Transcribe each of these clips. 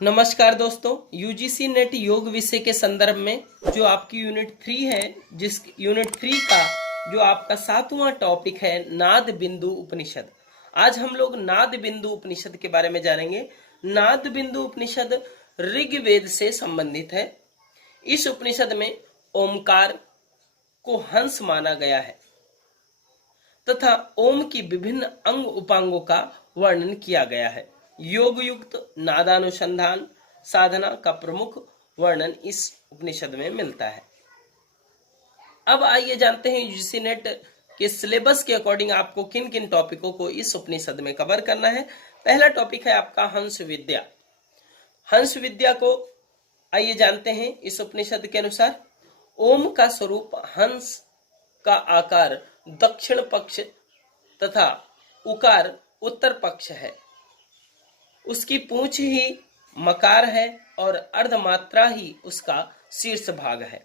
नमस्कार दोस्तों, UGC net योग विषय के संदर्भ में जो आपकी यूनिट 3 है, जिस यूनिट 3 का जो आपका 7वां टॉपिक है नाद बिंदु उपनिषद। आज हम लोग नाद बिंदु उपनिषद के बारे में जानेंगे। नाद बिंदु उपनिषद ऋग्वेद से संबंधित है। इस उपनिषद में ओमकार को हंस माना गया है तथा ओम की विभिन्न अंग उपांगों का वर्णन किया गया है। योग युक्त नादानुसंधान साधना का प्रमुख वर्णन इस उपनिषद में मिलता है। अब आइए जानते हैं यूजीसी नेट के सिलेबस के अकॉर्डिंग आपको किन किन टॉपिकों को इस उपनिषद में कवर करना है। पहला टॉपिक है आपका हंस विद्या। हंस विद्या को आइए जानते हैं। इस उपनिषद के अनुसार ओम का स्वरूप हंस का आकार दक्षिण पक्ष तथा उकार उत्तर पक्ष है। उसकी पूंछ ही मकार है और अर्धमात्रा ही उसका शीर्ष भाग है।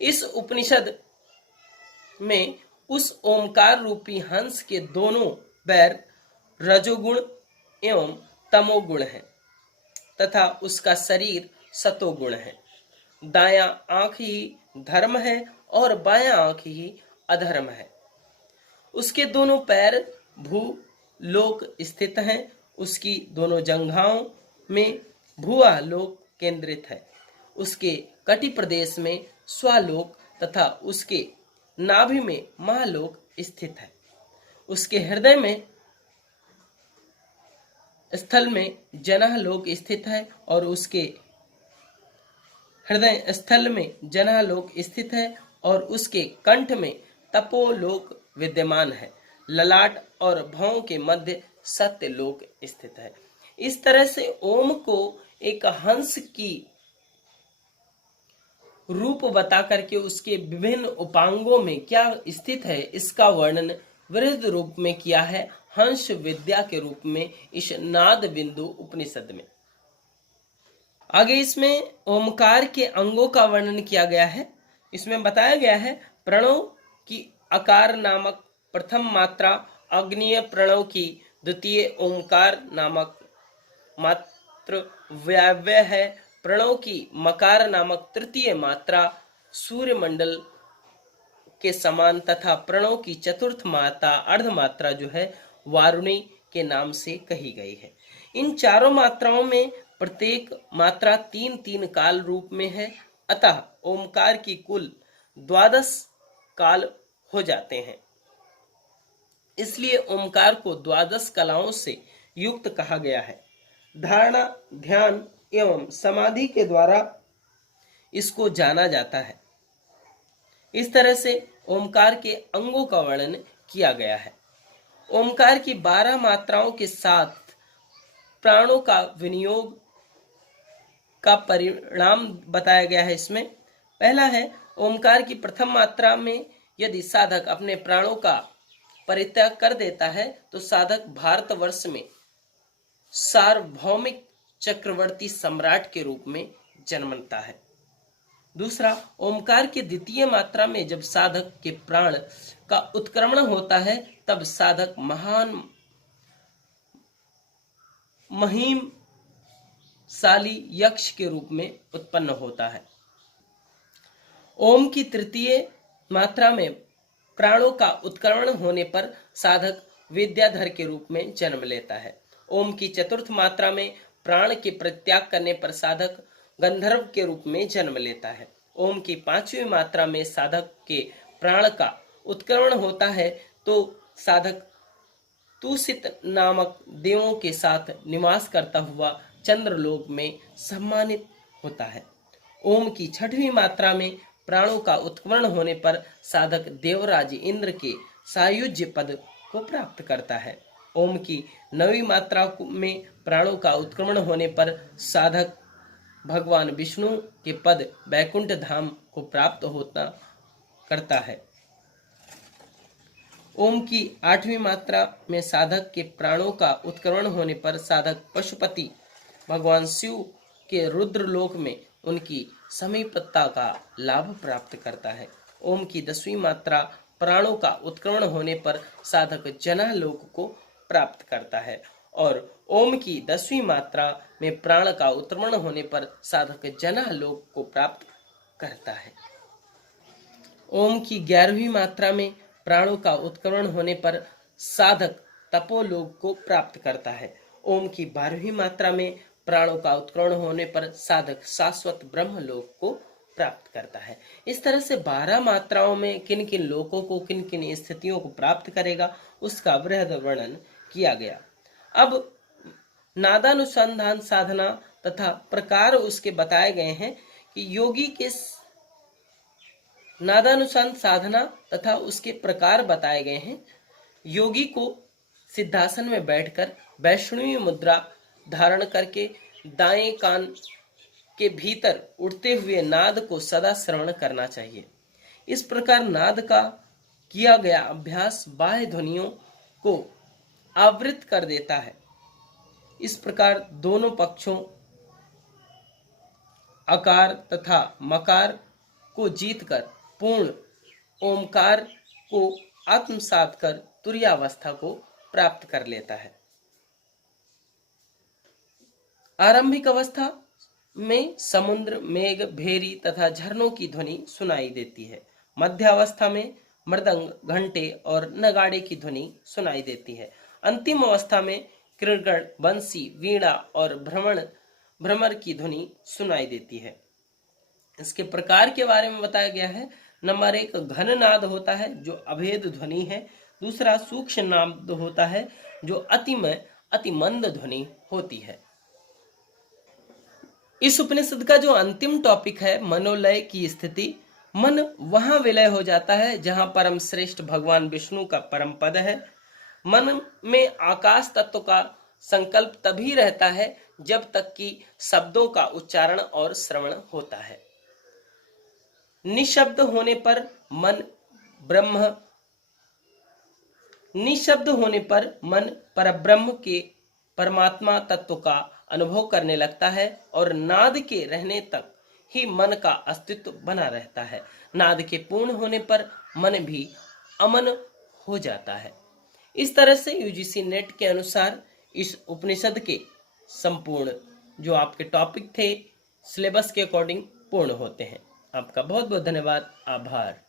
इस उपनिषद में उस ओमकार रूपी हंस के दोनों पैर रजोगुण एवं तमोगुण है तथा उसका शरीर सतोगुण है। दायां आंख ही धर्म है और बायां आंख ही अधर्म है। उसके दोनों पैर भू लोक स्थित हैं। उसकी दोनों जंघाओं में भुआ लोक केंद्रित है। उसके कटि प्रदेश में स्वलोक तथा उसके नाभि में महालोक स्थित है। उसके हृदय में स्थल में जनाह लोक स्थित है और उसके हृदय स्थल में जनाह लोक स्थित है और उसके कंठ में तपोलोक विद्यमान है। ललाट और भौं के मध्य सत्य लोक स्थित है। इस तरह से ओम को एक हंस की रूप बता करके उसके विभिन्न उपांगों में क्या स्थित है इसका वर्णन वृहद रूप में किया है हंस विद्या के रूप में इस नाद बिंदु उपनिषद में। आगे इसमें ओमकार के अंगों का वर्णन किया गया है। इसमें बताया गया है प्रणव की अकार नामक प्रथम मात्रा, अग्नीय प्रणव की द्वितीय, ओमकार नामक मात्र व्याव्य है। प्रणव की मकार नामक तृतीय मात्रा सूर्यमंडल के समान तथा प्रणव की चतुर्थ मात्रा अर्धमात्रा जो है वारुणी के नाम से कही गई है। इन चारों मात्राओं में प्रत्येक मात्रा 3-3 काल रूप में है। अतः ओमकार की कुल 12 काल हो जाते हैं। इसलिए ओमकार को 12 कलाओं से युक्त कहा गया है। धारणा, ध्यान एवं समाधि के द्वारा इसको जाना जाता है। इस तरह से ओमकार के अंगों का वर्णन किया गया है। ओमकार की 12 मात्राओं के साथ प्राणों का विनियोग का परिणाम बताया गया है। इसमें पहला है ओमकार की प्रथम मात्रा में यदि साधक अपने प्राणों का परित्याग कर देता है तो साधक भारतवर्ष में सार्वभौमिक चक्रवर्ती सम्राट के रूप में जन्मता है। दूसरा, ओमकार की द्वितीय मात्रा में जब साधक के प्राण का उत्क्रमण होता है तब साधक महान महिमशाली यक्ष के रूप में उत्पन्न होता है। ओम की तृतीय मात्रा में प्राणों का उत्क्रमण होने पर साधक विद्याधर के रूप में जन्म लेता है। ओम की चतुर्थ मात्रा में प्राण के परित्याग करने पर साधक गंधर्व के रूप में जन्म लेता है। ओम की 5वीं मात्रा में साधक के प्राण का उत्क्रमण होता है तो साधक तुसित नामक देवों के साथ निवास करता हुआ चंद्रलोक में सम्मानित होता है। ओम की 6वीं मात्रा में प्राणों का उत्क्रमण होने पर साधक देवराज इंद्र के सायुज्य पद को प्राप्त करता है। ओम की 9वीं मात्रा में प्राणों का उत्क्रमण होने पर साधक भगवान विष्णु के पद वैकुंठ धाम को प्राप्त होता करता है। ओम की 8वीं मात्रा में साधक के प्राणों का उत्क्रमण होने पर साधक पशुपति भगवान शिव के रुद्रलोक में उनकी समीपता का लाभ प्राप्त करता है। ओम की 10वीं मात्रा प्राणों का उत्क्रमण होने पर साधक जनाह लोक को प्राप्त करता है और ओम की 10वीं मात्रा में प्राण का उत्क्रमण होने पर साधक जन्ह लोक को प्राप्त करता है। ओम की 11वीं मात्रा में प्राणों का उत्क्रमण होने पर साधक तपोलोक को प्राप्त करता है। ओम की 12वीं मात्रा में प्राणों का उत्क्रमण होने पर साधक शाश्वत ब्रह्मलोक को प्राप्त करता है। इस तरह से 12 मात्राओं में किन किन लोकों को, किन किन स्थितियों को प्राप्त करेगा, उसका बृहद वर्णन किया गया। अब नादानुसंधान साधना तथा प्रकार उसके बताए गए हैं कि योगी के नादानुसंधान साधना तथा उसके प्रकार बताए गए हैं। योगी को सिद्धासन में बैठकर वैष्णवी मुद्रा धारण करके दाएं कान के भीतर उठते हुए नाद को सदा श्रवण करना चाहिए। इस प्रकार नाद का किया गया अभ्यास बाह्य ध्वनियों को आवृत कर देता है। इस प्रकार दोनों पक्षों अकार तथा मकार को जीतकर पूर्ण ओमकार को आत्मसात कर तुरीयावस्था को प्राप्त कर लेता है। आरंभिक अवस्था में समुद्र, मेघ, भेरी तथा झरनों की ध्वनि सुनाई देती है। मध्यावस्था में मृदंग, घंटे और नगाड़े की ध्वनि सुनाई देती है। अंतिम अवस्था में किरणगण, बंसी, वीणा और भ्रमर की ध्वनि सुनाई देती है। इसके प्रकार के बारे में बताया गया है। नंबर 1 घन नाद होता है जो अभेद ध्वनि है। दूसरा सूक्ष्म नाद होता है जो अति मंद ध्वनि होती है। इस उपनिषद का जो अंतिम टॉपिक है मनोलय की स्थिति, मन वहां विलय हो जाता है जहां परम श्रेष्ठ भगवान विष्णु का परम पद है। मन में आकाश तत्व का संकल्प तभी रहता है जब तक कि शब्दों का उच्चारण और श्रवण होता है। निशब्द होने पर मन परब्रह्म के परमात्मा तत्व का अनुभव करने लगता है और नाद के रहने तक ही मन का अस्तित्व बना रहता है। नाद के पूर्ण होने पर मन भी अमन हो जाता है। इस तरह से यूजीसी नेट के अनुसार इस उपनिषद के संपूर्ण जो आपके टॉपिक थे सिलेबस के अकॉर्डिंग पूर्ण होते हैं। आपका बहुत बहुत धन्यवाद, आभार।